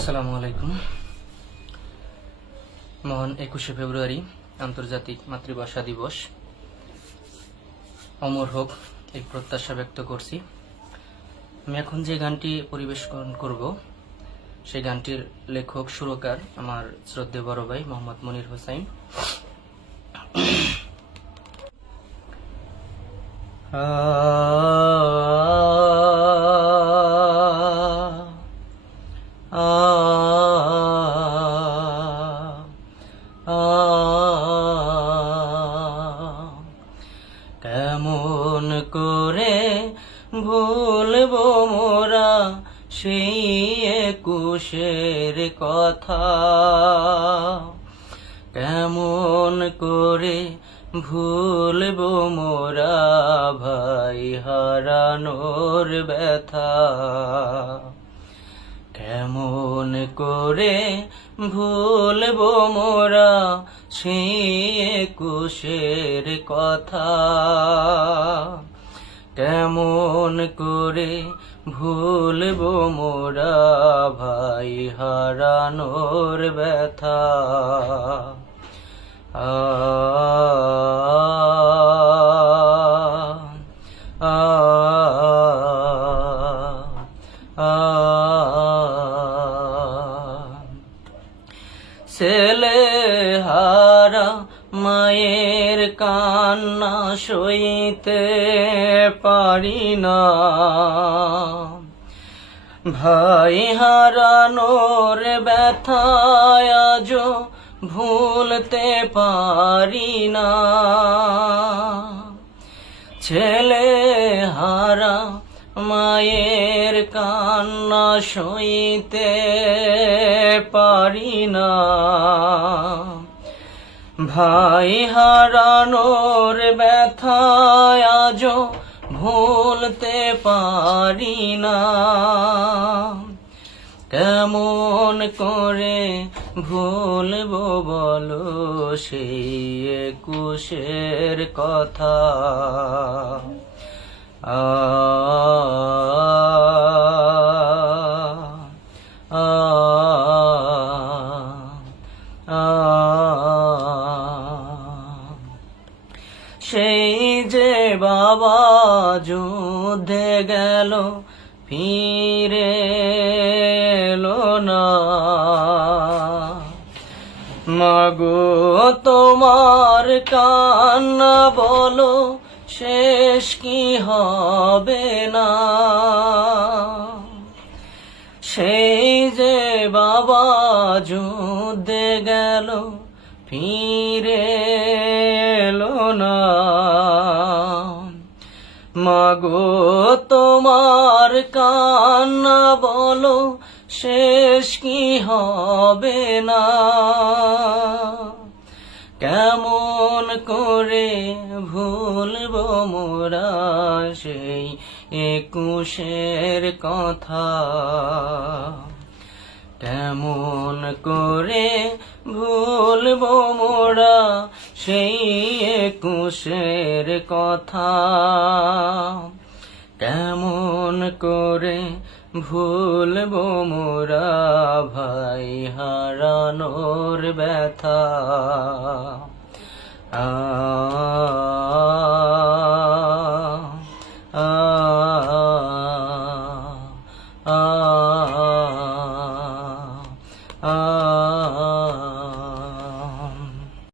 আসসালামু আলাইকুম। মহান 21শে ফেব্রুয়ারি আন্তর্জাতিক মাতৃভাষা দিবস। অমর হোক এই প্রত্যাশা ব্যক্ত করছি। আমি এখন যে গানটি পরিবেশন করব সেই গানটির লেখক সুরকার আমার শ্রদ্ধেয় বড় ভাই মোহাম্মদ মনির হোসাইন। কেমন করে ভুলবো মোরা সেই একুশের কথা, কেমন করে ভুলবো মোরা ভাই হারানোর ব্যথা, কেমন করে ভুলবো মোরা সেই একুশের কথা, কেমন করে ভুলবো মোরা ভাই হারানোর ব্যথা। ছেলে হারা মায়ের কান্না সইতে পারি না, ভাই হারানোর ব্যথায় আজও ভুলতে পারি না। ছেলে হারা মায়ের কান্না সইতে পারি না, ভাই হারানোর ব্যথায় আজও ভুলতে পারি না। কেমন করে ভুলবো বলো সেই একুশের কথা, সেই যে বাবা যুদ্ধে গেল ফিরে এলো না, মাগো তোমার কান্না বলো শেষ কি হবে না। সেই যে বাবা যুদ্ধে গেল ফিরে এলো না, মাগো তোমার কান্না বলো শেষ কি হবে না। কেমন করে ভুলবো মোরা সেই একুশের কথা, কেমন করে ভুলবো মোরা সেই একুশের কথা, কেমন করে ভুলবো মোরা ভাই হারানোর ব্যথা। আ